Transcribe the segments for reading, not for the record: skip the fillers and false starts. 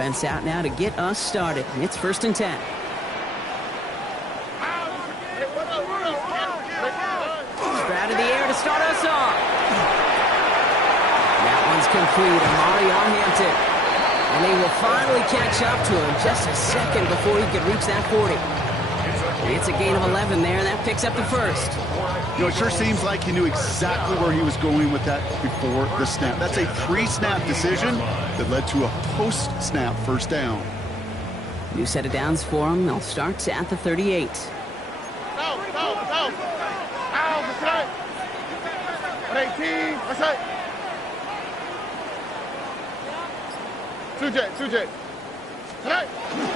offense out now to get us started. It's 1st and 10. Stroud in the air to start us off. That one's complete. Amari on Hampton. And they will finally catch up to him just a second before he could reach that 40. It's a gain of 11 there, and that picks up the first. You know, it sure seems like he knew exactly where he was going with that before the snap. That's a pre-snap decision that led to a post-snap first down. New set of downs for him. They'll start at the 38.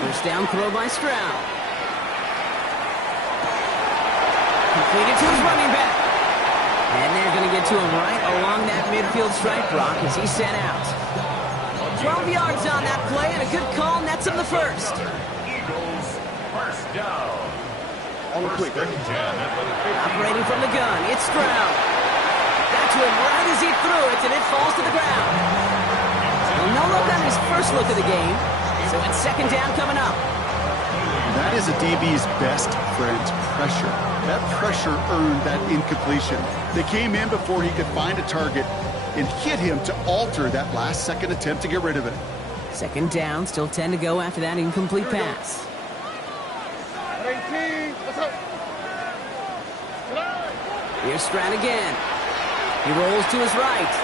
First down throw by Stroud. Completed to his running back. And they're going to get to him right along that midfield stripe, Brock, as he's sent out. 12 yards on that play, and a good call nets him the first. Eagles, first down. Operating from the gun, it's Stroud. Got to him right as he threw it, and it falls to the ground. Well, no look on his first look of the game, so it's 2nd down coming up. That is a DB's best friend, pressure. That pressure earned that incompletion. They came in before he could find a target and hit him to alter that last-second attempt to get rid of it. 2nd down, still 10 to go after that incomplete pass. Here's Stroud again. He rolls to his right.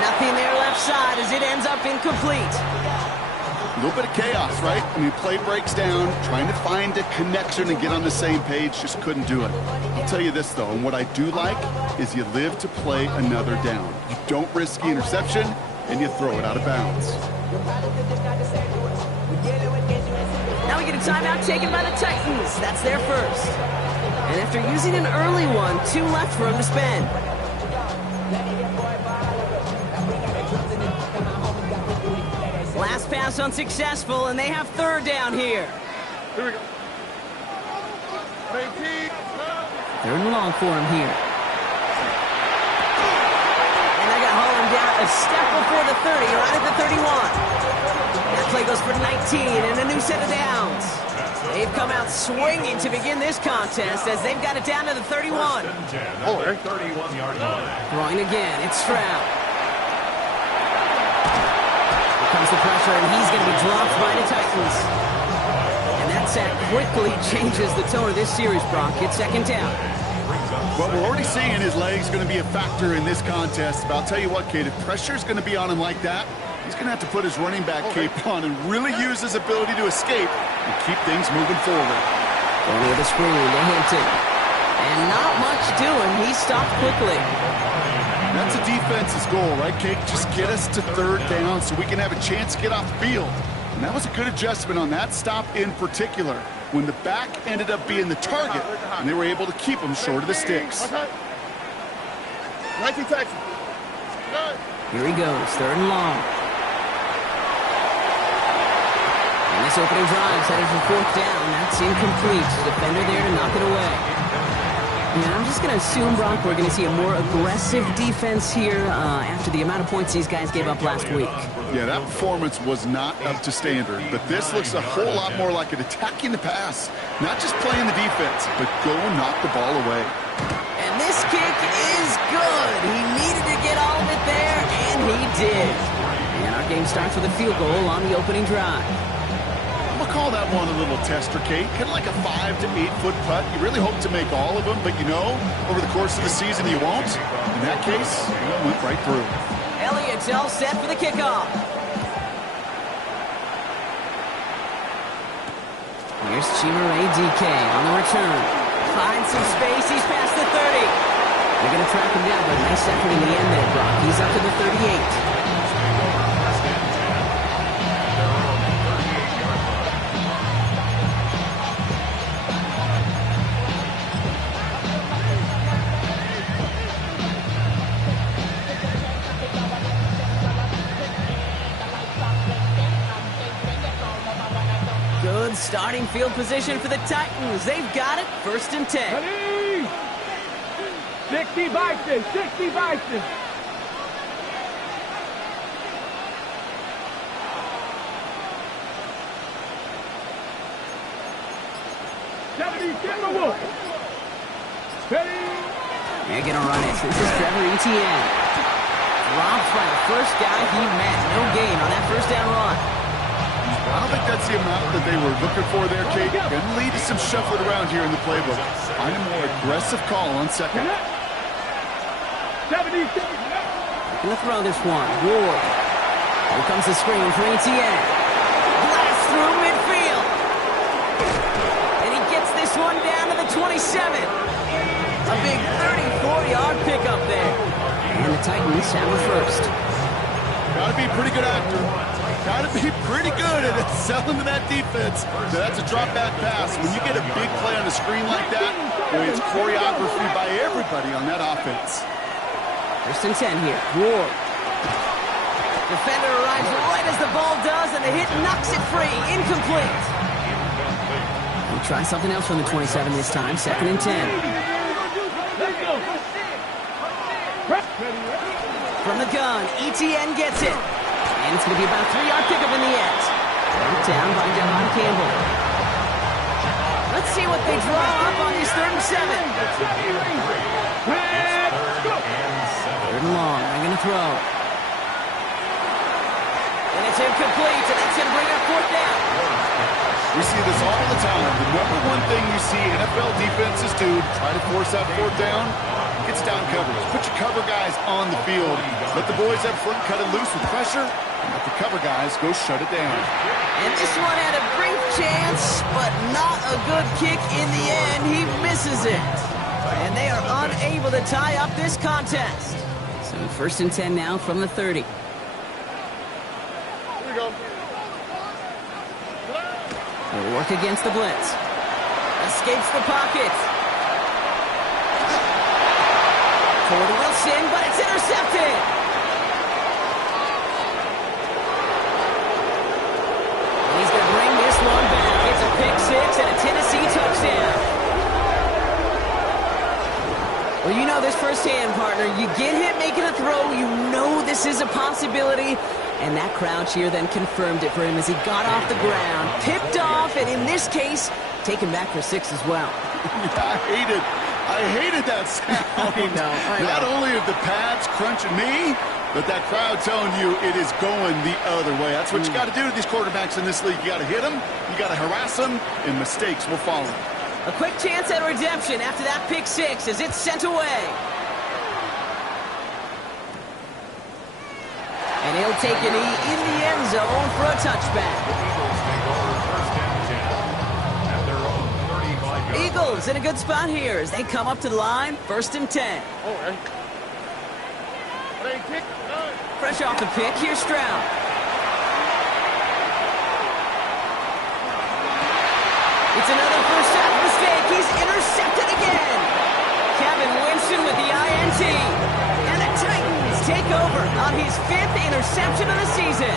Nothing there left side as it ends up incomplete. A little bit of chaos, right? I mean, play breaks down, trying to find a connection and get on the same page, just couldn't do it. I'll tell you this, though, and what I do like is you live to play another down. You don't risk the interception, and you throw it out of bounds. Now we get a timeout taken by the Titans. That's their first. And after using an early one, 2 left for him to spend. Last pass unsuccessful, and they have 3rd down here. Here we go. 3rd and long for him here. And they got to haul him down a step before the 30, right at the 31. That play goes for 19 and a new set of downs. They've come out swinging to begin this contest as they've got it down to the 31. 31-yard line. Throwing again, it's Stroud. Comes the pressure, and he's going to be dropped by the Titans. And that sack quickly changes the tone of this series, Brock. It's 2nd down. Well, we're already seeing his leg's going to be a factor in this contest. But I'll tell you what, Kate, if pressure's going to be on him like that, he's going to have to put his running back cape on and really use his ability to escape and keep things moving forward. Going with a screen to Hampton. And not much doing. He stopped quickly. That's a defense's goal, right, Kate? Just get us to 3rd down so we can have a chance to get off the field. And that was a good adjustment on that stop in particular, when the back ended up being the target, and they were able to keep him short of the sticks. Here he goes, 3rd and long. And this opening drive is headed for 4th down. That's incomplete. Defender there to knock it away. And I'm just going to assume, Brock, we're going to see a more aggressive defense here after the amount of points these guys gave up last week. Yeah, that performance was not up to standard, but this looks a whole lot more like an attacking the pass. Not just playing the defense, but go and knock the ball away. And this kick is good. He needed to get all of it there, and he did. And our game starts with a field goal on the opening drive. We'll call that one a little tester, Kate. Kind of like a 5 to 8 foot putt. You really hope to make all of them, but you know, over the course of the season, you won't. In that case, it went right through. Elliott's all set for the kickoff. Here's Chimere DK on the return. Finds some space. He's past the 30. They're going to track him down, but nice effort in the end there, Brock. He's up to the 38. Good starting field position for the Titans. They've got it. 1st and 10. Ready? 60 Vikings, 60 Vikings. They're going to run it. This is Trevor Etienne. Dropped by the first guy he met. No gain on that first down run. I don't think that's the amount that they were looking for there, Kate. Going to lead to some shuffling around here in the playbook. Find a more aggressive call on second. Going to throw this one. Ward. Here comes the screen for Etienne. Blast through midfield. And he gets this one down to the 27. A big 34-yard pickup there. And the Titans have a first. Got to be a pretty good actor. Got to be pretty good at selling to that defense. So that's a drop-back pass. When you get a big play on the screen like that, it's choreography by everybody on that offense. First and 10 here. Ward. Defender arrives right as the ball does, and the hit knocks it free. Incomplete. We'll try something else from the 27 this time. Second and 10. From the gun, Etienne gets it. And it's going to be about a 3-yard pickup in the end. Down by Devon Campbell. Let's see what they draw up on this 3rd and 7. Third and long. They're going to throw. And it's incomplete, and that's going to bring up 4th down. We see this all the time. The number one thing you see NFL defenses do to try to force that 4th down, gets down coverage. Put your cover guys on the field. Let the boys up front cut it loose with pressure, and let the cover guys go shut it down. And this one had a brief chance, but not a good kick in the end. He misses it. And they are unable to tie up this contest. So 1st and 10 now from the 30. They'll work against the blitz. Escapes the pocket. Toward Wilson, but it's intercepted. And he's going to bring this one back. It's a pick 6 and a Tennessee touchdown. Well, you know this firsthand, partner. You get hit making a throw, you know this is a possibility. And that crowd cheer then confirmed it for him as he got off the ground, picked off, and in this case, taken back for 6 as well. I hated that sound. I know. Not only are the pads crunching me, but that crowd telling you it is going the other way. That's what you got to do to these quarterbacks in this league. You got to hit them, you got to harass them, and mistakes will follow. A quick chance at redemption after that pick 6 as it's sent away. And he'll take a knee in the end zone for a touchback. Eagles in a good spot here as they come up to the line. 1st and 10. Fresh off the pick, here's Stroud. It's another first half mistake. He's intercepted again. Kevin Winston with the INT. And the Titans take over on his 5th interception of the season.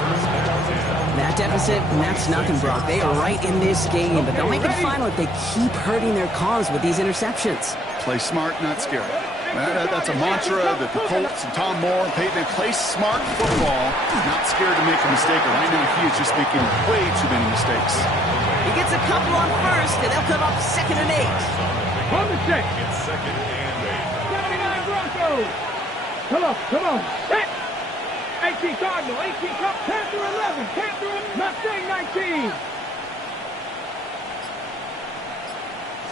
That deficit, that's nothing, Brock. They are right in this game, but they'll make it final if they keep hurting their cause with these interceptions. Play smart, not scary. That's a mantra that the Colts and Tom Moore and Peyton, they play smart football, not scared to make a mistake. And right now, he is just making way too many mistakes. He gets a couple on first, and they'll come up 2nd and 8. On the 6. It's 2nd and 8. 79 Broncos. Come on. Set. 18 Cardinal, 18 Cup, Panther 11, Panther Mustang 19.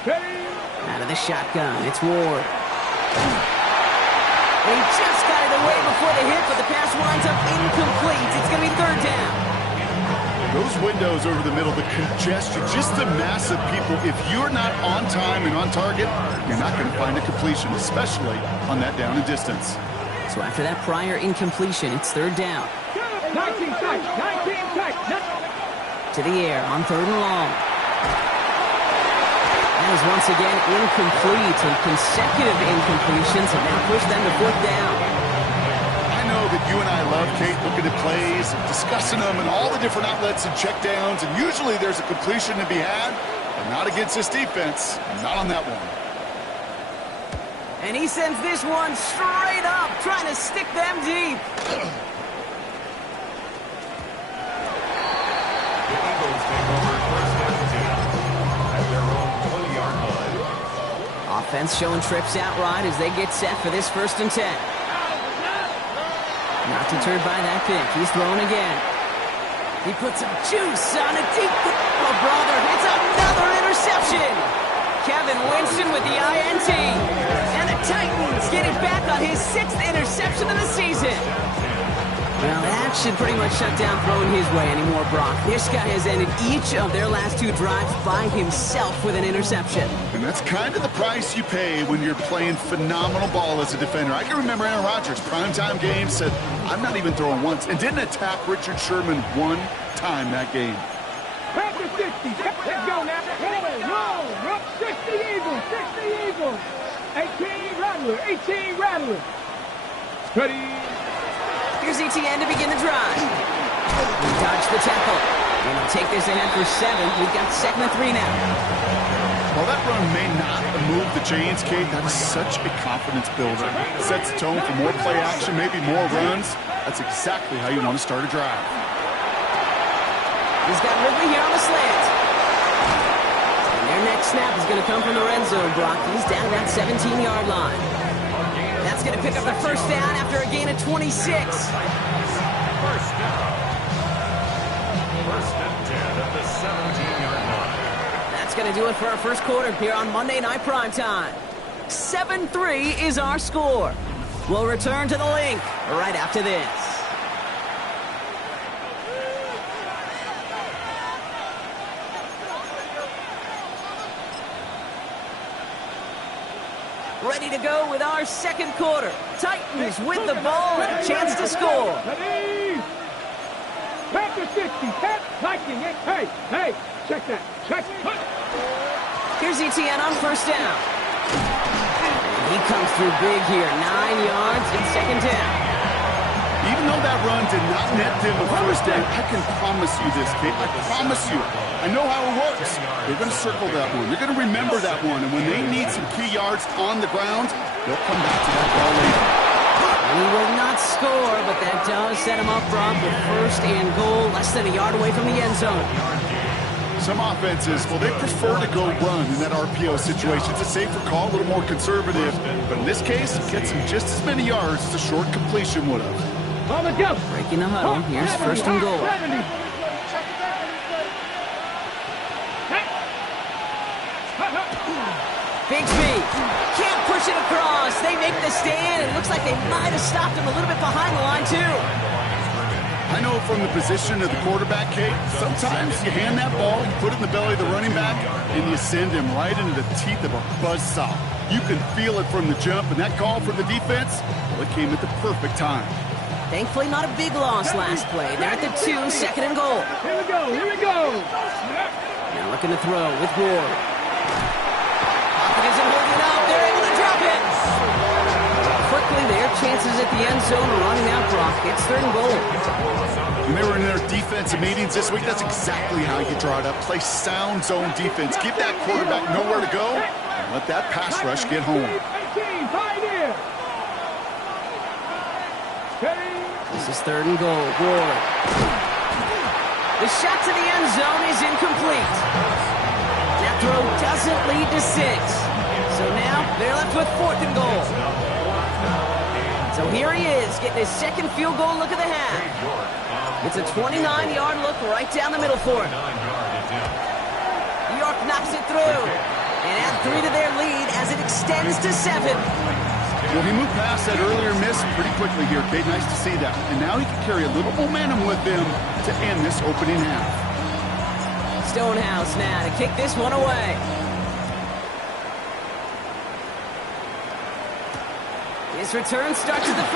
Steady. Out of the shotgun, it's Ward. He just got it away before the hit, but the pass winds up incomplete. It's going to be 3rd down. Those windows over the middle, the congestion, just the mass of people. If you're not on time and on target, you're not going to find a completion, especially on that down and distance. So after that prior incompletion, it's 3rd down. 19 tight. To the air on 3rd and long. That is once again incomplete, and consecutive incompletions have now pushed them to 4th down. I know that you and I love, Kate, looking at plays, discussing them, and all the different outlets and checkdowns, and usually there's a completion to be had, but not against this defense, not on that one. And he sends this one straight up, trying to stick them deep. The Eagles take over 1st and 10 at their own 20-yard Defense showing trips out right as they get set for this 1st and 10. Not deterred by that pick. He's throwing again. He puts some juice on a deep... Oh, brother, it's another interception. Kevin Winston with the INT. And the Titans get it back on his 6th interception of the season. Well, that should pretty much shut down throwing his way anymore, Brock. This guy has ended each of their last 2 drives by himself with an interception. And that's kind of the price you pay when you're playing phenomenal ball as a defender. I can remember Aaron Rodgers, primetime game, said, I'm not even throwing once, and didn't attack Richard Sherman one time that game. Back to 60. Let's go now. Roll. 60 Eagles. 60 Eagles. 18 Rattler. 18 Rattler. Ready. Here's ETN to begin the drive. He dodged the tackle. And he'll take this ahead for 7. We've got 2nd and 3 now. While that run may not move the chains, Kate, that is such a confidence builder. Sets the tone for more play action, maybe more runs. That's exactly how you want to start a drive. He's got Ridley here on the slant. And their next snap is going to come from the red zone, Brock. He's down that 17-yard line. That's going to pick up the 1st down after a gain of 26. 1st down. 1st and 10 at the 17-yard line. That's going to do it for our 1st quarter here on Monday Night Primetime. 7-3 is our score. We'll return to the link right after this. Ready to go with our 2nd quarter. Titans with the ball and a chance to score. Ready. Back to 60. Lightning. Hey. Check that. Check. Here's ETN on 1st down. And he comes through big here. 9 yards and 2nd down. Even though that run did not net them a 1st down, I can promise you this, Kate. I promise you. I know how it works. They're going to circle that one. They're going to remember that one. And when they need some key yards on the ground, they'll come back to that ball later. And he will not score, but that does set him up, Brock, with 1st and goal, less than a yard away from the end zone. Some offenses, well, they prefer to go run in that RPO situation. It's a safer call, a little more conservative. But in this case, it gets him just as many yards as a short completion would have. On the jump. Breaking the huddle. Here's 1st and goal. 70. Bigsby can't push it across. They make the stand. It looks like they might have stopped him a little bit behind the line, too. I know from the position of the quarterback, Kate, sometimes you hand that ball, you put it in the belly of the running back, and you send him right into the teeth of a buzzsaw. You can feel it from the jump, and that call for the defense, well, it came at the perfect time. Thankfully, not a big loss last play. They're at the 2, 2nd and goal. Here we go. Now looking to throw with Ward. Pocket isn't holding up. They're able to drop it. Quickly, their chances at the end zone are running out, Brock. It's 3rd and goal. When they were in their defensive meetings this week, that's exactly how you draw it up. Play sound zone defense. Give that quarterback nowhere to go, and let that pass rush get home. 18, pioneer. This is 3rd and goal. Ward. The shot to the end zone is incomplete. That throw doesn't lead to 6. So now they're left with 4th and goal. So here he is, getting his 2nd field goal look of the half. It's a 29-yard look right down the middle for him. New York knocks it through. And add 3 to their lead as it extends to 7. Well, he moved past that earlier miss pretty quickly here, Kate. Nice to see that. And now he can carry a little momentum with him to end this opening half. Stonehouse now to kick this one away. His return starts at the 5.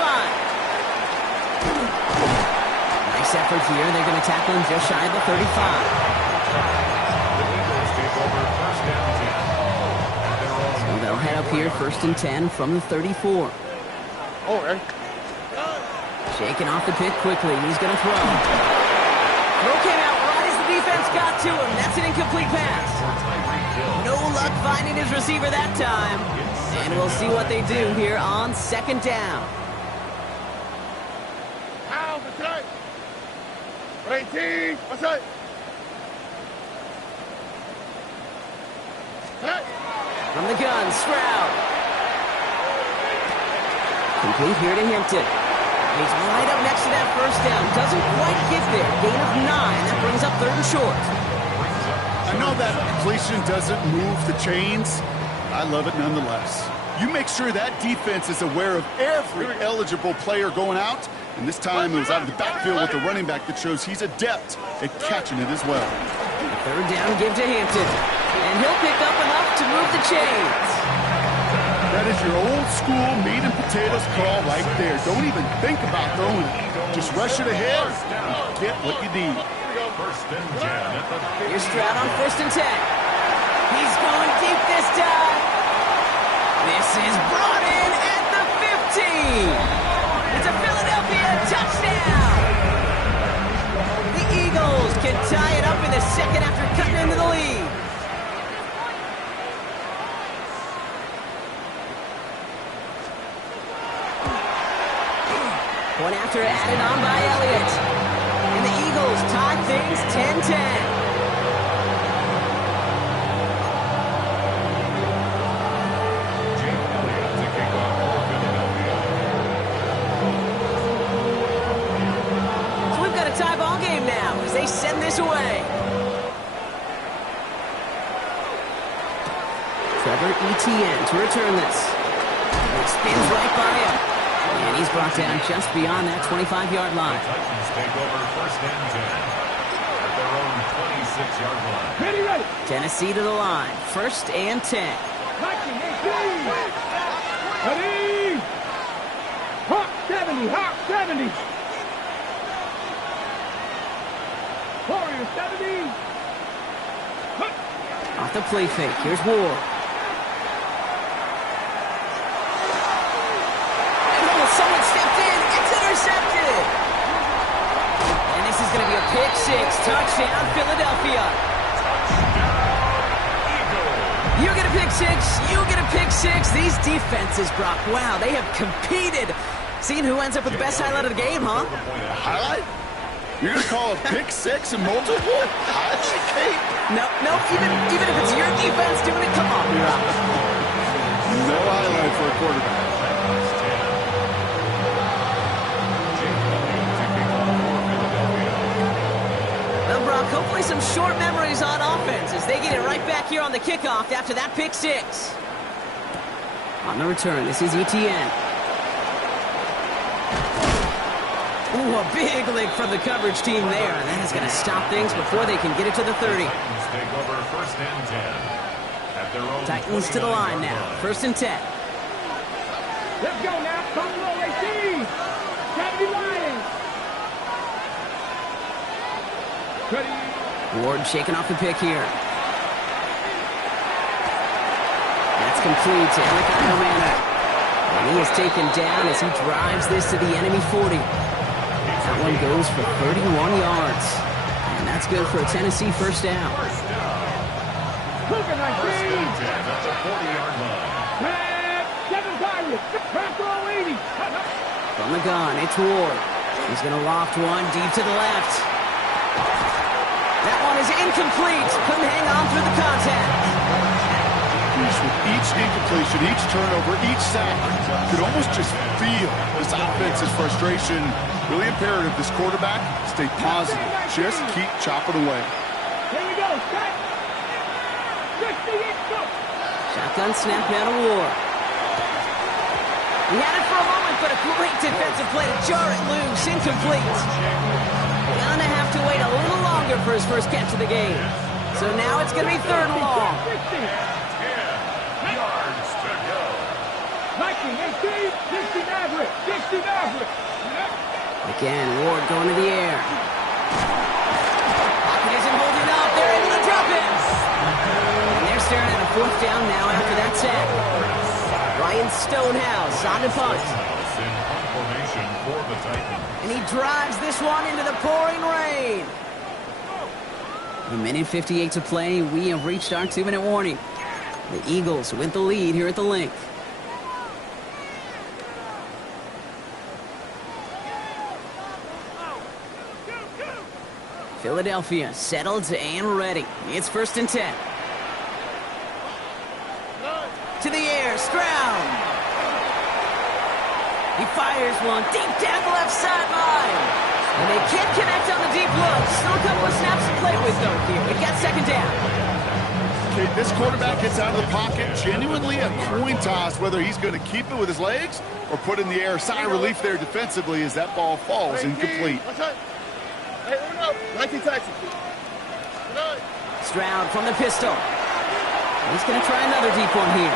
Nice effort here. They're going to tackle him just shy of the 35. They'll head up here, 1st and 10 from the 34. Shaking off the pick quickly. He's going to throw. Throw came out right as the defense got to him. That's an incomplete pass. No luck finding his receiver that time. And we'll see what they do here on 2nd down. 18, what's that? From the gun, Stroud. Complete here to Hampton. He's right up next to that first down. Doesn't quite get there. Gain of 9. That brings up 3rd and short. I know that completion doesn't move the chains. I love it nonetheless. You make sure that defense is aware of every eligible player going out. And this time it was out of the backfield with the running back that shows he's adept at catching it as well. 3rd down give to Hampton. And he'll pick up enough to move the chains. That is your old school meat and potatoes call right there. Don't even think about throwing it. Just rush it ahead and get what you need. Here's Stroud on 1st and 10. He's going deep this time. This is brought in at the 15. It's a Philadelphia touchdown. The Eagles can tie it up in the second after cutting into the lead. One after added on by Elliott. And the Eagles tie things 10-10. So we've got a tie ball game now as they send this away. Trevor Etienne to return this. It spins right by him. And he's brought down just beyond that 25-yard line. Titans take over 1st and 10 at their own 26-yard line. Ready. Tennessee to the line. 1st and 10. Ready. Hawk 70. Hawk 70. Warrior 70. Off the play fake. Here's Ward. Someone stepped in. It's intercepted. And this is going to be a pick 6. Touchdown, Philadelphia. You get a pick 6. You get a pick 6. These defenses, Brock, wow, they have competed. Seeing who ends up with the best highlight of the game, huh? Highlight? You're going to call a pick 6 and multiple? Highlight, Kate? No, even if it's your defense doing it, come on, Brock. No highlight for a quarterback. Well, Brock, hopefully some short memories on offense as they get it right back here on the kickoff after that pick 6. On the return, this is Etienne. Ooh, a big lick from the coverage team there, and that is going to stop things before they can get it to the 30. Titans take over 1st and 10 at their own Titans to the line now, 1st and 10. Let's go now. Buffalo AC. 70 Lions. Ready. Ward shaking off the pick here. That's complete to Eric Iomana. And he is taken down as he drives this to the enemy 40. That one goes for 31 yards. And that's good for a Tennessee 1st down. Look at 19. At the 40-yard line. 7 Pirates. Pass 80. From the gun, it's Ward. He's going to loft one deep to the left. That one is incomplete. Couldn't hang on through the contact. With each incompletion, each turnover, each sack, you could almost just feel this offense's frustration. Really imperative this quarterback stay positive. Just keep chopping away. Here we go. Set. 68. Go. Shotgun snap now to Ward. He had it for a moment, but a great defensive play to jar it loose. Incomplete. Gonna have to wait a little longer for his first catch of the game. So now it's gonna be 3rd and long. 10 yards to go. 19, 18, 60 Maverick. 60 Maverick. Again, Ward going to the air. Pocket isn't holding up. They're able to drop it. And they're staring at a 4th down now after that sack. Ryan Stonehouse on the punt. In punt formation for the Titans. And he drives this one into the pouring rain. A minute 58 to play. We have reached our 2-minute warning. The Eagles with the lead here at the Link. Philadelphia settled and ready. It's 1st and 10. To the air, Stroud. He fires one deep down the left sideline. And they can't connect on the deep look. Still a couple of snaps to play with, though, here. It got second down. Okay, this quarterback gets out of the pocket. Genuinely a coin toss whether he's going to keep it with his legs or put in the air. Sigh of relief there defensively as that ball falls incomplete. Stroud from the pistol. He's going to try another deep one here.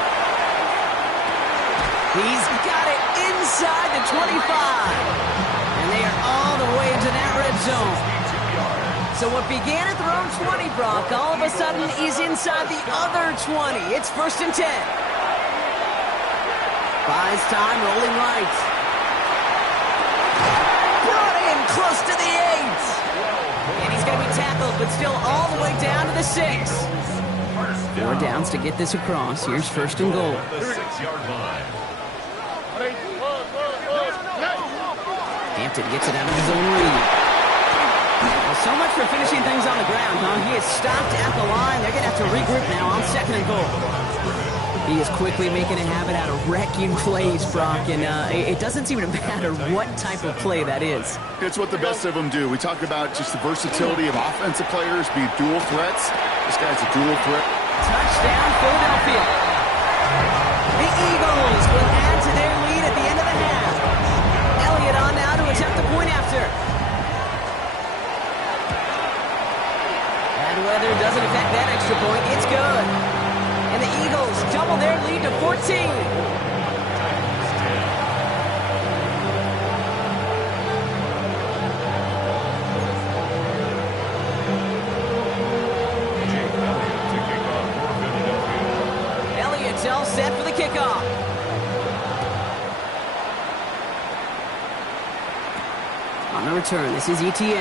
He's got it inside the 25. And they are all the way to that red zone. So what began at their own 20, Brock, all of a sudden is inside the other 20. It's 1st and 10. Buys time, rolling right. Brought in close to the 8. And he's going to be tackled, but still all the way down to the 6. 4 downs to get this across. Here's 1st and goal. The 6-yard line. Hampton gets it out of his own read. Well, so much for finishing things on the ground, huh? He is stopped at the line. They're going to have to regroup now on 2nd and goal. He is quickly making a habit out of wrecking plays, Brock, and it doesn't seem to matter what type of play that is. It's what the best of them do. We talk about just the versatility of offensive players, be dual threats. This guy's a dual threat. Touchdown, Philadelphia. The Eagles will add to their lead at the end of the half. Elliott on now to attempt the point after. Bad weather doesn't affect that extra point. It's good. And the Eagles double their lead to 14. All set for the kickoff. On the return, this is Etienne.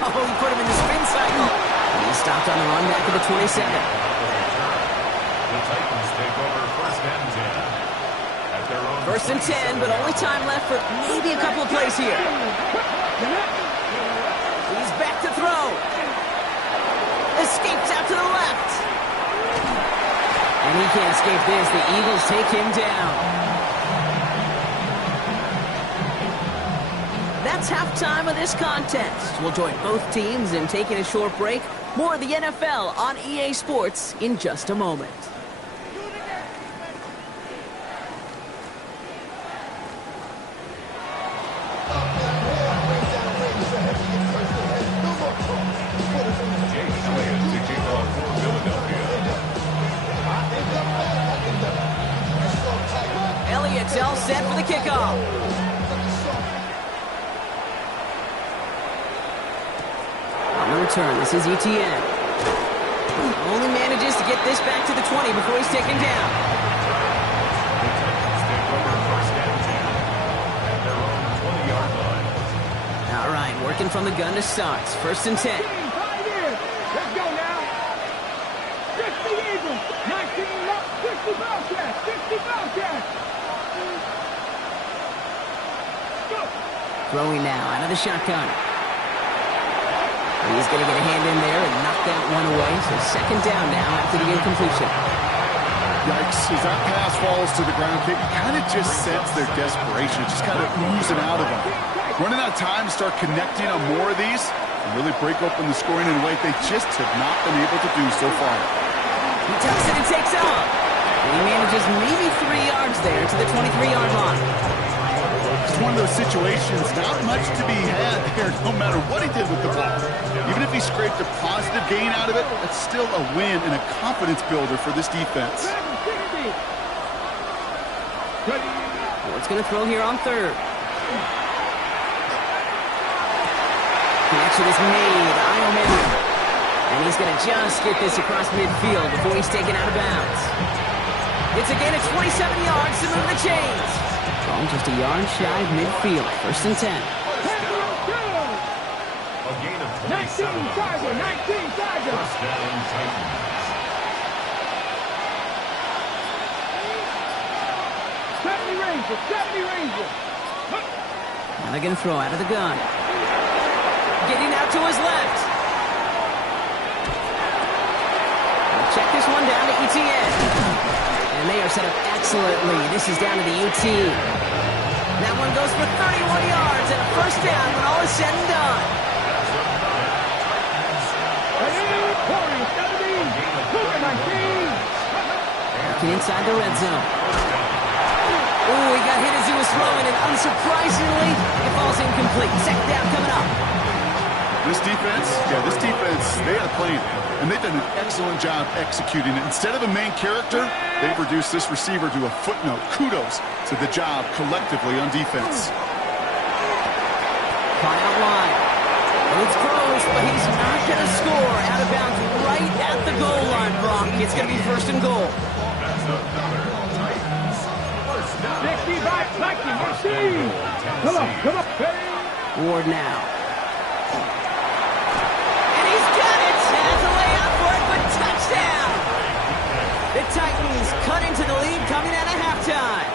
Oh, he put him in the spin cycle. And he stopped on the run back to the 27. The Titans take over 1st and 10. At their own 1st and 10, but only time left for maybe a couple of plays here. He's back to throw. Escapes out to the left. And he can't escape this. The Eagles take him down. That's halftime of this contest. We'll join both teams in taking a short break. More of the NFL on EA Sports in just a moment. Elliott's all set for the kickoff. On the return, this is Etienne. Only manages to get this back to the 20 before he's taken down. All right, working from the gun to start. 1st and 10. Let's go now. 60 Eagles. 19 up. 60 Bobcats. 60 Bobcats. Throwing now out of the shotgun. He's going to get a hand in there and knock that one away. So 2nd down now after the incompletion. Yikes, as that pass falls to the ground, you kind of just sense their desperation. Just kind of oozing out of them. Running out of time to start connecting on more of these and really break open the scoring in a way they just have not been able to do so far. He tucks it and takes off. And he manages maybe 3 yards there to the 23-yard line. It's one of those situations, not much to be had there no matter what he did with the ball. Even if he scraped a positive gain out of it, that's still a win and a confidence builder for this defense. Ward's going to throw here on 3rd. Connection is made. Iomedu. And he's going to just get this across midfield before he's taken out of bounds. It's a gain of 27 yards to move the chains. Ball just a yard shy of midfield. 1st and 10. A gain of 27. 19 Tiger. 19 Tiger. 1st down, Titans. Ranger. 70 Ranger. Now they're going to throw out of the gun. Getting out to his left. Check this one down to Etienne. and they are set up excellently. This is down to the 18. That one goes for 31 yards and a first down when all is said and done. Working inside the red zone. Ooh, he got hit as he was throwing, and unsurprisingly, it falls incomplete. Second down coming up. This defense, they had a plan, and they've done an excellent job executing it. Instead of a main character, they've reduced this receiver to a footnote. Kudos to the job collectively on defense. Caught out wide. And it's close, but he's not going to score. Out of bounds right at the goal line, Brock. It's going to be first and goal. Come on. Ward now. And he's got it. Has a layup for it, but touchdown. The Titans cut into the lead coming out of halftime.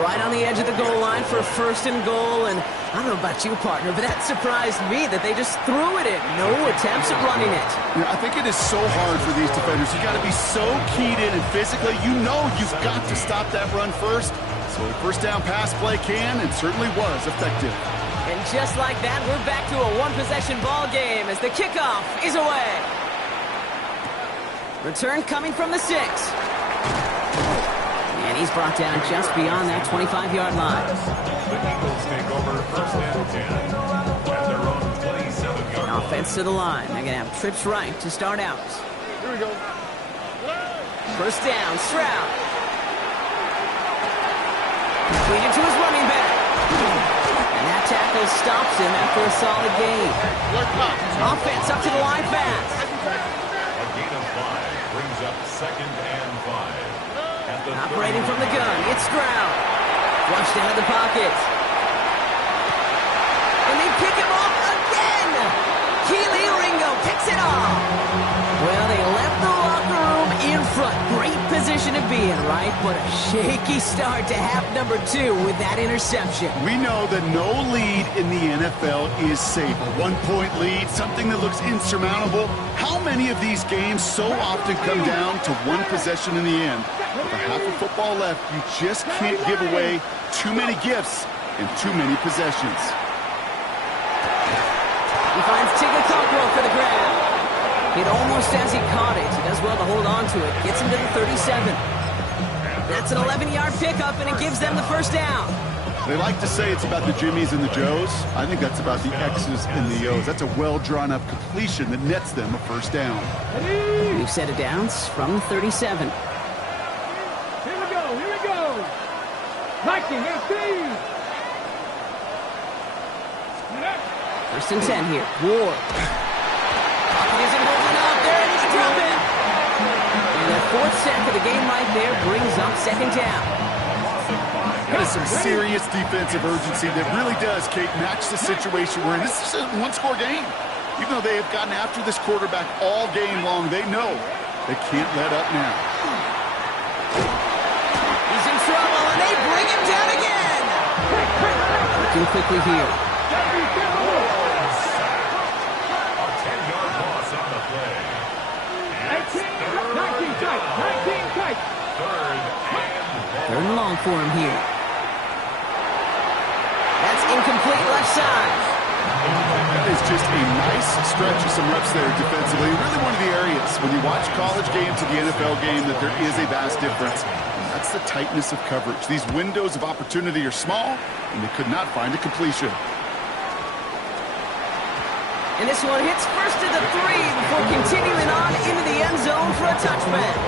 Right on the edge of the goal line for first and goal, and I don't know about you, partner, but that surprised me that they just threw it in. No attempts at running it. Yeah, I think it is so hard for these defenders. You got to be so keyed in and physically. You know you've got to stop that run first. So the first down pass play can and certainly was effective. And just like that, we're back to a one-possession ball game as the kickoff is away. Return coming from the 6. And he's brought down just beyond that 25-yard line. The Eagles take over first and 10 at their own 27-yard line. Offense to the line. They're going to have trips right to start out. Here we go. First down, Stroud. Completed to his running back. And that tackle stops him after a solid gain. Offense up to the line fast. A gain of 5 brings up second and 5. Operating from the gun, it's Stroud. Flushed out of the pocket. And they pick him off again. Keely Ringo picks it off. Well, they left the locker room in front. Great position to be in, right? But a shaky start to half number 2 with that interception. We know that no lead in the NFL is safe. A one-point lead, something that looks insurmountable. How many of these games so often come down to one possession in the end? With a half of football left, you just can't give away too many gifts and too many possessions. He finds Tigger Cockrell for the grab. Hit almost as he caught it. He does well to hold on to it. Gets him to the 37. That's an 11-yard pickup, and it gives them the first down. They like to say it's about the Jimmies and the Joes. I think that's about the X's and the O's. That's a well-drawn-up completion that nets them a first down. We've set it downs from 37. Here we go. Viking, First and 10 here. Ward. Pocket isn't holding up. There it is. Drop it. And that 4th sack of the game right there brings up second down. That is some serious defensive urgency that really does, Kate, match the situation we're in. This is a one-score game. Even though they have gotten after this quarterback all game long, they know they can't let up now. He's in trouble, and they bring him down again. Looking quickly here. A 10-yard loss on the play. 19 tight. Third and long for him here. That's incomplete left side. That is just a nice stretch of some reps there defensively. Really one of the areas when you watch college game to the NFL game that there is a vast difference. And that's the tightness of coverage. These windows of opportunity are small, and they could not find a completion. And this one hits first to the 3 before continuing on into the end zone for a touchback.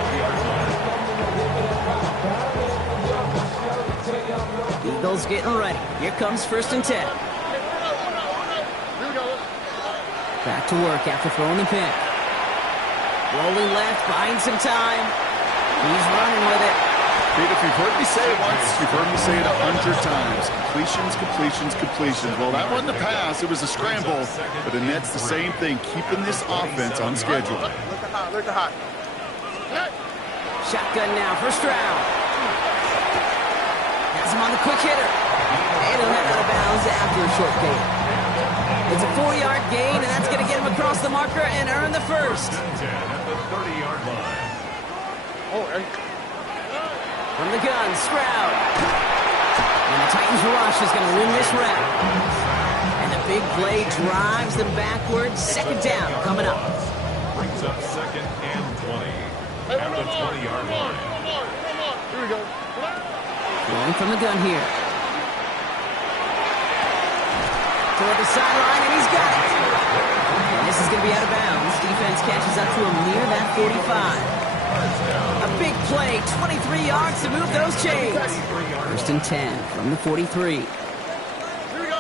Eagles getting ready. Here comes first and 10. Back to work after throwing the pick. Rolling left, buying some time. He's running with it. Pete, if you've heard me say it once, you've heard me say it 100 times. Completions. Well, that wasn't a pass. It was a scramble. But it nets the same thing, keeping this offense on schedule. Look hot. Shotgun now for Stroud. Has him on the quick hitter. And he'll head out of bounds after a short gain. It's a 4-yard gain, and that's going to get him across the marker and earn the first. At the 30-yard line. From the gun, Stroud. And the Titans rush is going to win this round. And the big play drives them backwards. Second down coming up. Brings up second and 20 at the 20-yard line. Here we go. Going from the gun here. Toward the sideline, and he's got it. And this is going to be out of bounds. Defense catches up to him near that 45. A big play, 23 yards to move those chains. First and 10 from the 43. Here we go.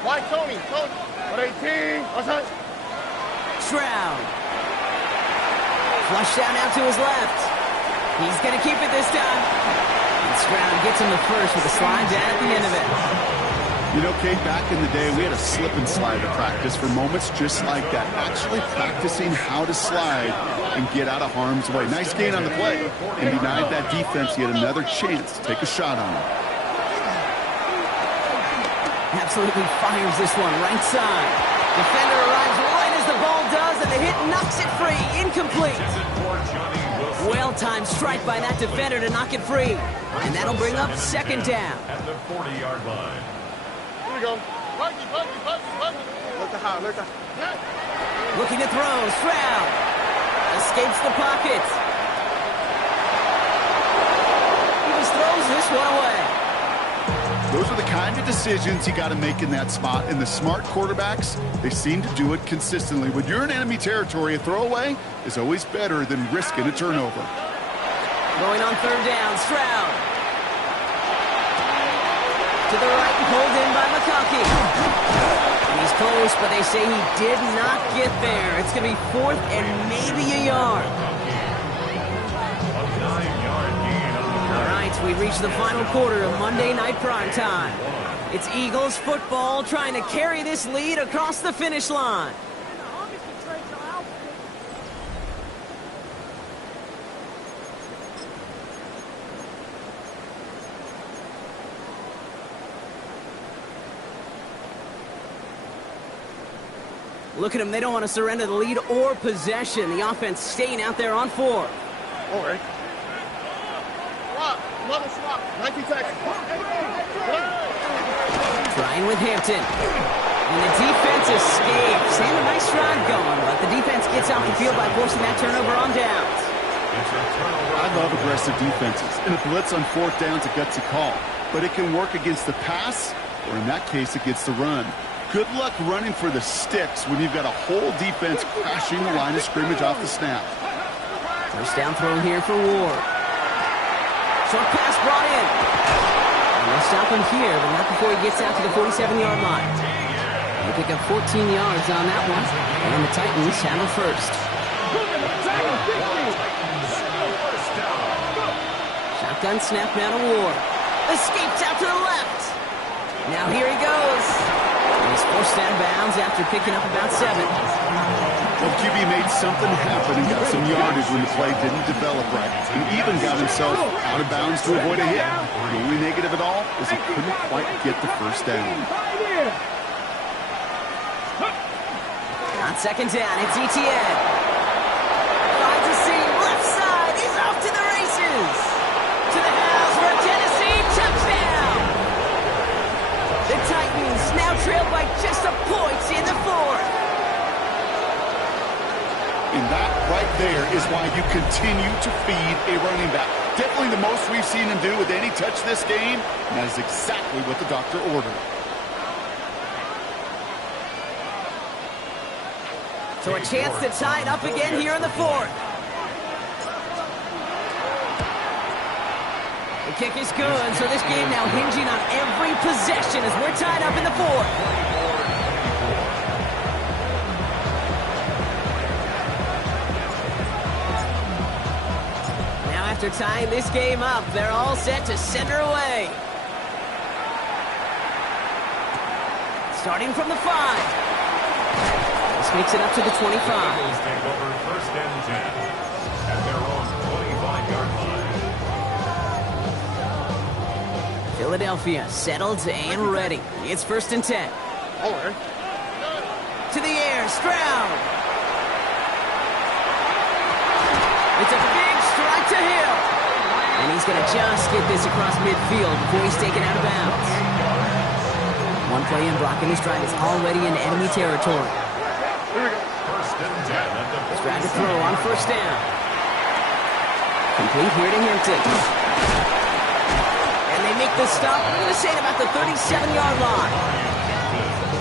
Why Tony? 18. What's that? Stroud. Flush down out to his left. He's going to keep it this time. And Stroud gets him the first with a slide down at the end of it. You know, Kate, back in the day, we had a slip and slide to practice for moments just like that. Actually practicing how to slide and get out of harm's way. Nice gain on the play. And denied that defense yet another chance to take a shot on him. Absolutely fires this one right side. Defender arrives right as the ball does, and the hit knocks it free. Incomplete. Well-timed strike by that defender to knock it free. And that'll bring up second down. At the 40-yard line. Here we go. Look to high, look to high. Looking to throw, Stroud. Escapes the pocket. He just throws this one away. Those are the kind of decisions you got to make in that spot. And the smart quarterbacks, they seem to do it consistently. When you're in enemy territory, a throwaway is always better than risking a turnover. Going on third down, Stroud. To the right, pulled in by McConkey. And he's close, but they say he did not get there. It's going to be fourth and maybe a yard. A 9-yard gain on the All right, we reach the final quarter of Monday Night Primetime. It's Eagles football trying to carry this lead across the finish line. Look at them. They don't want to surrender the lead or possession. The offense staying out there on fourth. All right. Swap. Another swap. 19 seconds. Trying with Hampton. And the defense escapes. And a nice drive going, but the defense gets off the field by forcing that turnover on downs. I love aggressive defenses. And a blitz on fourth down's a gutsy call. But it can work against the pass, or in that case, against the run. Good luck running for the sticks when you've got a whole defense crashing the line of scrimmage off the snap. First down throw here for Ward. Short pass brought in. And they'll stop him here, but not before he gets out to the 47-yard line. They pick up 14 yards on that one, and the Titans have a first. Shotgun snap now to Ward. Escapes out to the left. Now here he goes. And he's forced out of bounds after picking up about 7. Well, QB made something happen and got some yardage when the play didn't develop right. And even got himself out of bounds to avoid a hit. The only negative at all is he couldn't quite get the first down. On second down, it's Etienne. Finds a seam, left side. He's off to the races. To the house for a Tennessee touchdown. The Titans now trail by just a point in the fourth. And that right there is why you continue to feed a running back. Definitely the most we've seen him do with any touch this game. And that is exactly what the doctor ordered. So a chance to tie it up again here in the fourth. The kick is good, so this game now hinging on every possession as we're tied up in the fourth. Now after tying this game up, they're all set to send her away. Starting from the 5. This makes it up to the 25. Eagles take over first and 10 at their own 25-yard line. Philadelphia settled and ready. It's first and 10. Over. To the air, Stroud. It's a big strike to him. And he's going to just get this across midfield before he's taken out of bounds. One play in, Brock in his drive is already in enemy territory. He's tried to throw on first down. Complete here to Hampton. And they make the stop, I'm going to say, at about the 37-yard line.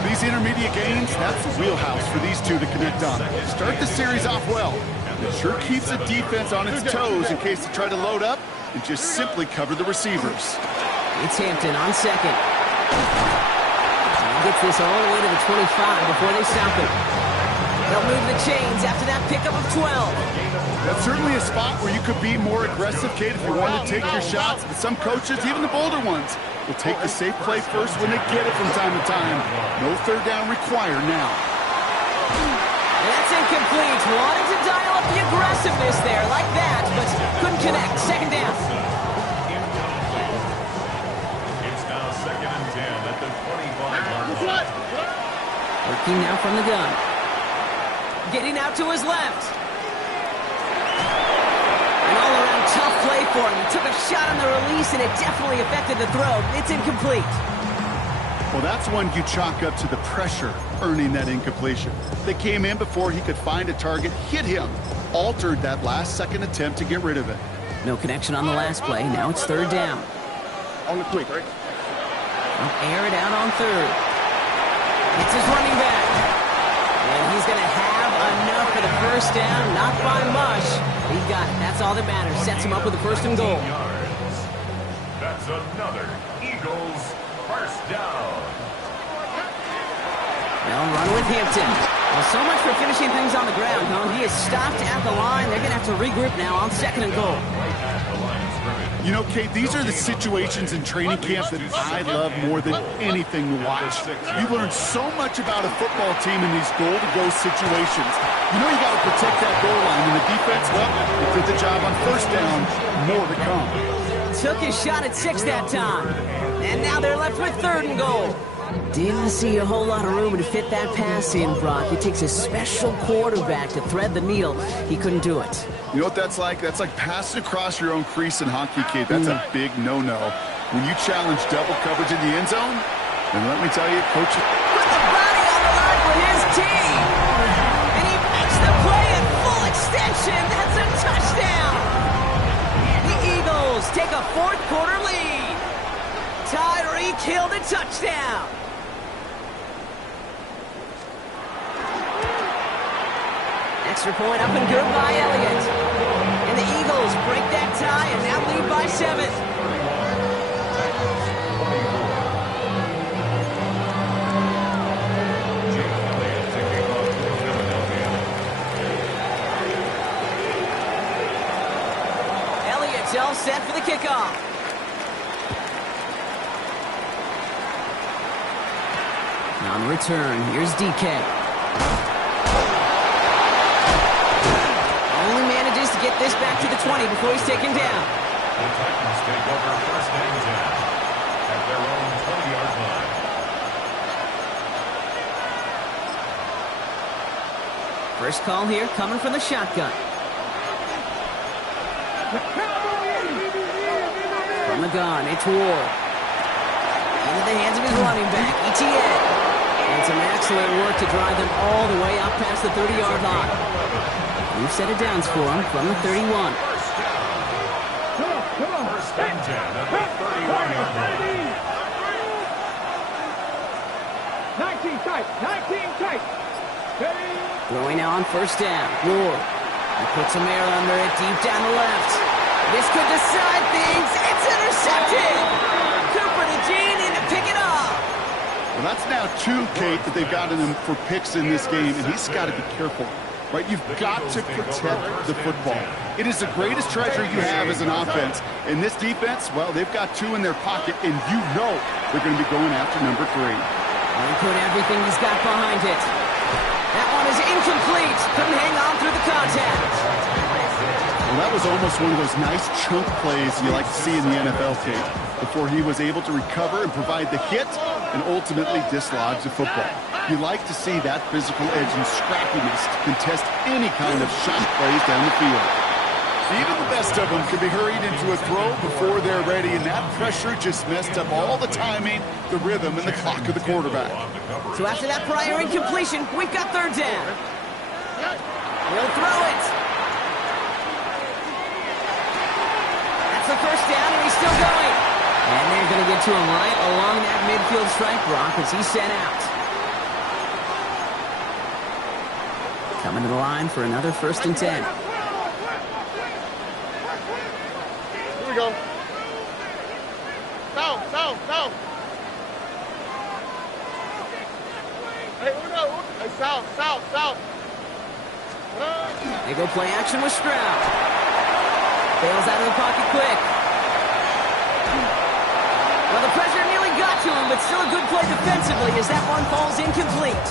These intermediate gains, that's the wheelhouse for these two to connect on. Start the series off well. It sure keeps the defense on its toes in case they try to load up and just simply cover the receivers. It's Hampton on second. He gets this all the way to the 25 before they stop him. They'll move the chains after that pickup of 12. That's certainly a spot where you could be more aggressive, Kate, if you want to take your shots. But some coaches, even the bolder ones, will take the safe play first when they get it from time to time. No third down required now. That's incomplete. Wanted to dial up the aggressiveness there like that, but couldn't connect. Second down. It's now 2nd and 10 at the 25-yard line. Working now from the gun. Getting out to his left. An all-around tough play for him. He took a shot on the release, and it definitely affected the throw. It's incomplete. Well, that's one you chalk up to the pressure earning that incompletion. They came in before he could find a target, hit him, altered that last-second attempt to get rid of it. No connection on the last play. Now it's third down. On the quick, right? They'll air it out on third. It's his running back. And he's going to have enough for the first down. Not by much. He got it. That's all that matters. Sets him up with a first and goal. That's another Eagles first down. They'll run with Hampton. Well, so much for finishing things on the ground, huh? He is stopped at the line. They're going to have to regroup now on second and goal. You know, Kate, these are the situations in training camp that I love more than anything to watch. You learn so much about a football team in these goal-to-go situations. You know you got to protect that goal line, and the defense, well, they did the job on first down. More to come. Took his shot at 6 that time. And now they're left with third and goal. Didn't see a whole lot of room to fit that pass in, Brock. It takes a special quarterback to thread the needle. He couldn't do it. You know what that's like? That's like passing across your own crease in hockey, Kate. That's a big no-no. When you challenge double coverage in the end zone, then let me tell you, Coach... Put the body on the line for his team. And he makes the play at full extension. That's a touchdown. The Eagles take a fourth-quarter lead. Tyreek Hill the touchdown. Extra point up and good by Elliott. And the Eagles break that tie and now lead by 7. Elliott's all set for the kickoff. On return, here's DK. Only manages to get this back to the 20 before he's taken down. The Titans take over first and 10 at their own 20-yard line. First call here coming from the shotgun. From the gun, it's Ward. Into the hands of his running back, ETN. And some excellent work to drive them all the way up past the 30-yard line. We've set it downs for him from the 31. Come on. First and 10 at the 31-yard line. 19 tight. 19 tight. Throwing now on first down. Ward. He puts some air under it deep down the left. This could decide things. It's intercepted. Cooper to Gene in to pick it up. Well, that's now 2, Kate, that they've gotten him for picks in this game, and he's got to be careful. Right, you've got to protect the football. It is the greatest treasure you have as an offense. And this defense, well, they've got 2 in their pocket, and you know they're going to be going after number 3. And he put everything he's got behind it. That one is incomplete. Couldn't hang on through the contact. Well, that was almost one of those nice chunk plays you like to see in the NFL, Kate, before he was able to recover and provide the hit and ultimately dislodge the football. You like to see that physical edge and scrappiness to contest any kind of shot plays down the field. Even the best of them can be hurried into a throw before they're ready, and that pressure just messed up all the timing, the rhythm, and the clock of the quarterback. So after that prior incompletion, we've got third down. He'll throw it. That's the first down, and he's still going. And they're going to get to him right along that midfield strike, Brock, as he's sent out. Coming to the line for another 1st and 10. Here we go. Down. Hey, here we go. Hey, south. They go play action with Stroud. Bails out of the pocket quick. Well, the pressure nearly got to him, but still a good play defensively as that one falls incomplete.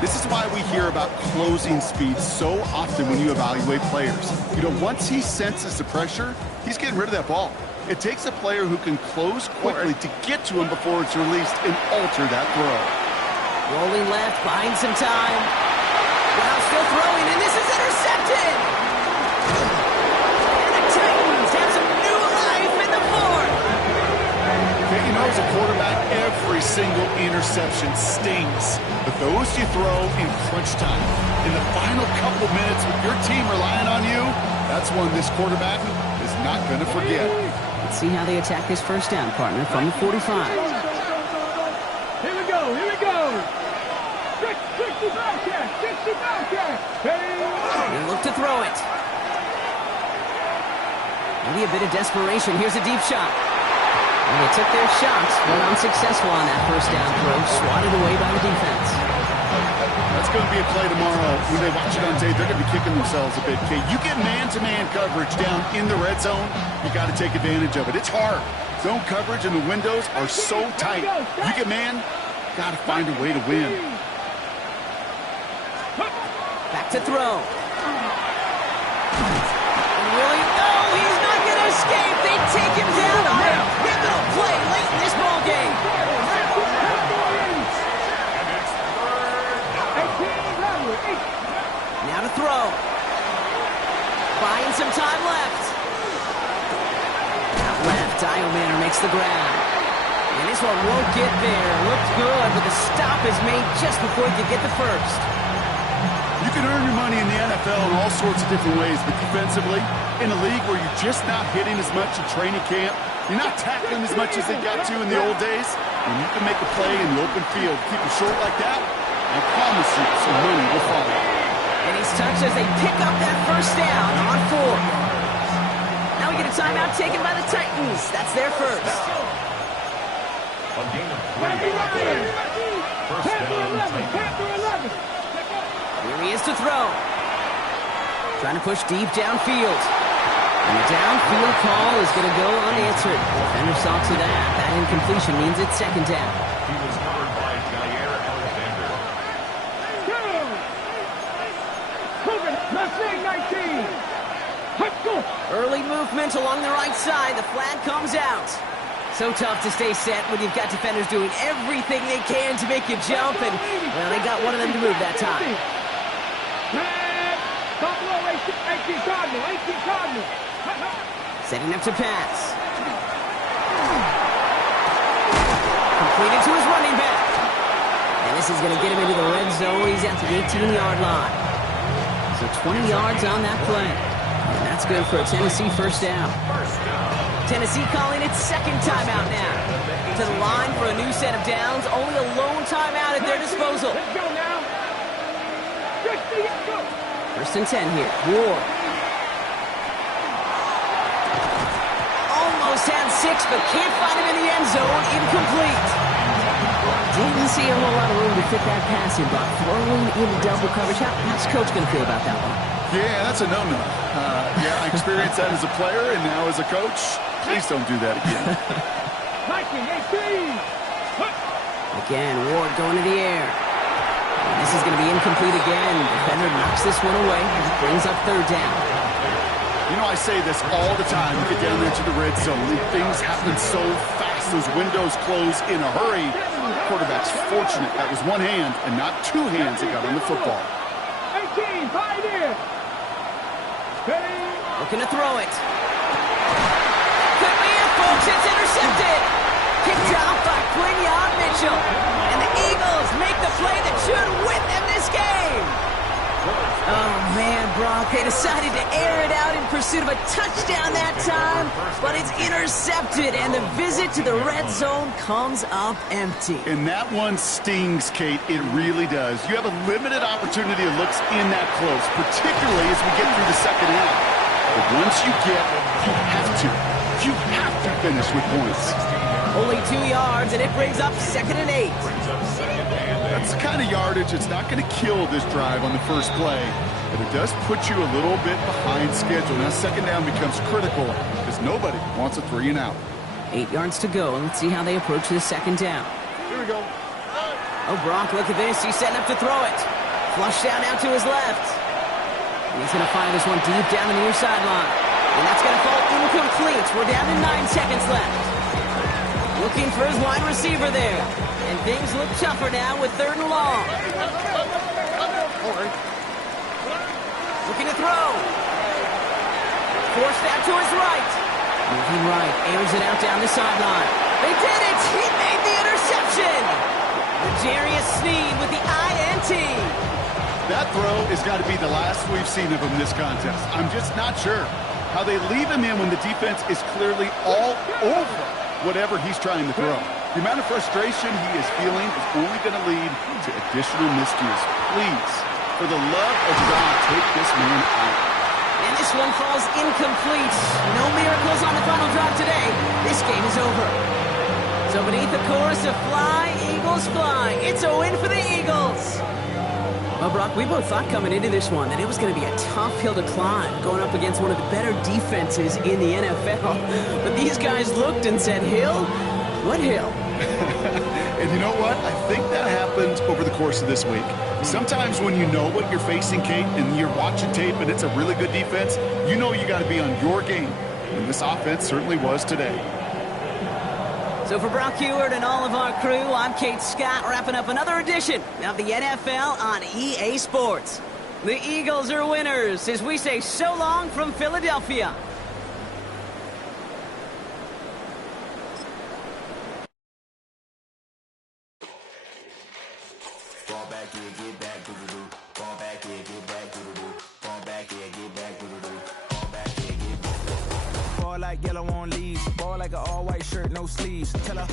This is why we hear about closing speed so often when you evaluate players. You know, once he senses the pressure, he's getting rid of that ball. It takes a player who can close quickly to get to him before it's released and alter that throw. Rolling left, buying some time. Wow, still throwing, and this is intercepted! And the Titans have some new life in the fourth! Okay, you know, as a quarterback, every single interception stings. But those you throw in crunch time, in the final couple minutes with your team relying on you, that's one this quarterback is not going to forget. Let's see how they attack this first down, partner, from the 45. Here we go. 65 catch. They look to throw it. Maybe a bit of desperation. Here's a deep shot. And they took their shots, were unsuccessful on that first down throw, swatted away by the defense. That's going to be a play tomorrow. When they watch it on tape, they're going to be kicking themselves a bit. Okay, you get man-to-man coverage down in the red zone, you got to take advantage of it. It's hard. Zone coverage and the windows are so tight. You get man, got to find a way to win. Back to throw. Really? No, he's not going to escape. They take him down on a pivotal play late in this ball game. Now to throw. Buying some time left. Out left, Iomanner makes the grab. And this one won't get there. Looked good, but the stop is made just before he could get the first. You can earn your money in the NFL in all sorts of different ways, but defensively, in a league where you're just not hitting as much in training camp, you're not tackling as much as they got to in the old days, and you can make a play in the open field, keep it short like that, I promise you some money will follow. And he's touched as they pick up that first down on 4. Now we get a timeout taken by the Titans. That's their first. A gain of 3. First down, Titans. Here he is to throw. Trying to push deep downfield. And the downfield call is going to go unanswered. Defender saw to that. That incompletion means it's second down. He was covered by Jair Alexander. Early movement along the right side. The flag comes out. So tough to stay set when you've got defenders doing everything they can to make you jump. And, well, they got one of them to move that time. Setting up to pass. Completed to his running back. And this is going to get him into the red zone. He's at the 18-yard line. So 20 yards on that play. And that's good for a Tennessee first down. Tennessee calling its second timeout now. To the line for a new set of downs. Only a lone timeout at their disposal. Let's go now. First and 10 here. Ward. Almost had 6, but can't find him in the end zone. Incomplete. Didn't see a whole lot of room to fit that pass in, but throwing into double coverage. How's Coach going to feel about that one? Yeah, that's a no-no. I experienced that as a player, and now as a coach, please don't do that again. Again, Ward going to the air. And this is going to be incomplete again. Defender knocks this one away as it brings up third down. You know, I say this all the time. You get down there to the red zone, and things happen so fast. Those windows close in a hurry. Quarterback's fortunate that was one hand and not two hands that got on the football. 18, 5 in. Ready, Looking to throw it. Could be it, folks. It's intercepted. Kicked off by Quinyon Mitchell. And the Eagles make the play that should win them this game. Oh, man, Brock, they decided to air it out in pursuit of a touchdown that time, but it's intercepted, and the visit to the red zone comes up empty. And that one stings, Kate. It really does. You have a limited opportunity that looks in that close, particularly as we get through the second half. But once you have to finish with points. Only 2 yards, and it brings up 2nd and 8. That's the kind of yardage that's not going to kill this drive on the first play, but it does put you a little bit behind schedule. Now, second down becomes critical because nobody wants a 3 and out. 8 yards to go. Let's see how they approach the second down. Here we go. Oh, Brock, look at this. He's setting up to throw it. Flush down out to his left. And he's going to fire this one deep down the near sideline. And that's going to fall incomplete. We're down to 9 seconds left. Looking for his wide receiver there. And things look tougher now with 3rd and long. Looking to throw. Forced out to his right. Moving right. Airs it out down the sideline. They did it! He made the interception! L'Jarius Sneed with the INT. That throw has got to be the last we've seen of him this contest. I'm just not sure how they leave him in when the defense is clearly all over whatever he's trying to throw. The amount of frustration he is feeling is only going to lead to additional miscues. Please, for the love of God, take this man out. And this one falls incomplete. No miracles on the final drive today. This game is over. So beneath the chorus of Fly, Eagles Fly, it's a win for the Eagles. Well, Brock, we both thought coming into this one that it was going to be a tough hill to climb, going up against one of the better defenses in the NFL. But these guys looked and said, Hill? What hill? And you know what? I think that happens over the course of this week. Sometimes when you know what you're facing, Kate, and you're watching tape and it's a really good defense, you know you got to be on your game. And this offense certainly was today. So for Brock Huard and all of our crew, I'm Kate Scott, wrapping up another edition of the NFL on EA Sports. The Eagles are winners as we say so long from Philadelphia. Fall back here, get back, doo-doo-doo. Fall back here, get back, doo-doo-doo. Fall back here, get back, doo-doo-doo. Fall back here, get back. Ball like yellow on leaves. Ball like an all-white shirt, no sleeves. Tell her,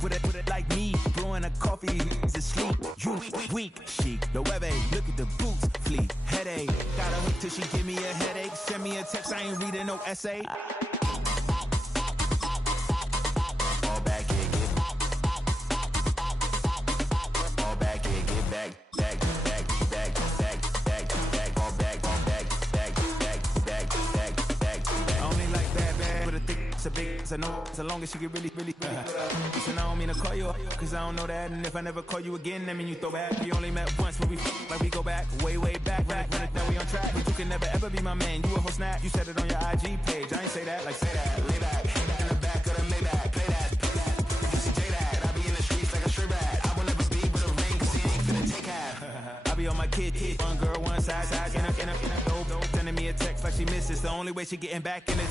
put it like me. Blowing a coffee to sleep. You weak, chic. The web look at the boots, fleet. Headache. Got a hook till she give me a headache. Send me a text, I ain't reading no essay. Fall back here, get fall back here, get back, back, back, back, back, back, back, fall back, back, back, back, back, back. I only like bad, but a thick, it's a big, it's a no, as long as she get really. Listen, I don't mean to call you up, cause I don't know that, and if I never call you again, that mean you throw back. We only met once, but we like we go back, way back, when it, now we on track. But you can never ever be my man, you a whole snap, you said it on your IG page, I ain't say that, like say that, lay back, in the back of the Maybach, play that, you see J that, I be in the streets like a strip rat, I will never speak with a ring, cause he ain't finna take half. I be on my kid, one girl, one side, in a dope, sending me a text like she misses, the only way she getting back in it.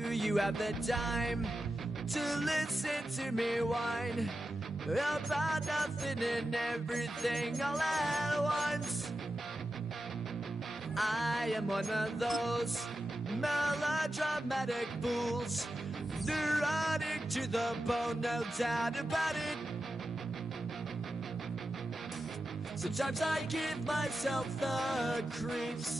Do you have the time to listen to me whine about nothing and everything all at once? I am one of those melodramatic fools, neurotic to the bone, no doubt about it. Sometimes I give myself the creeps.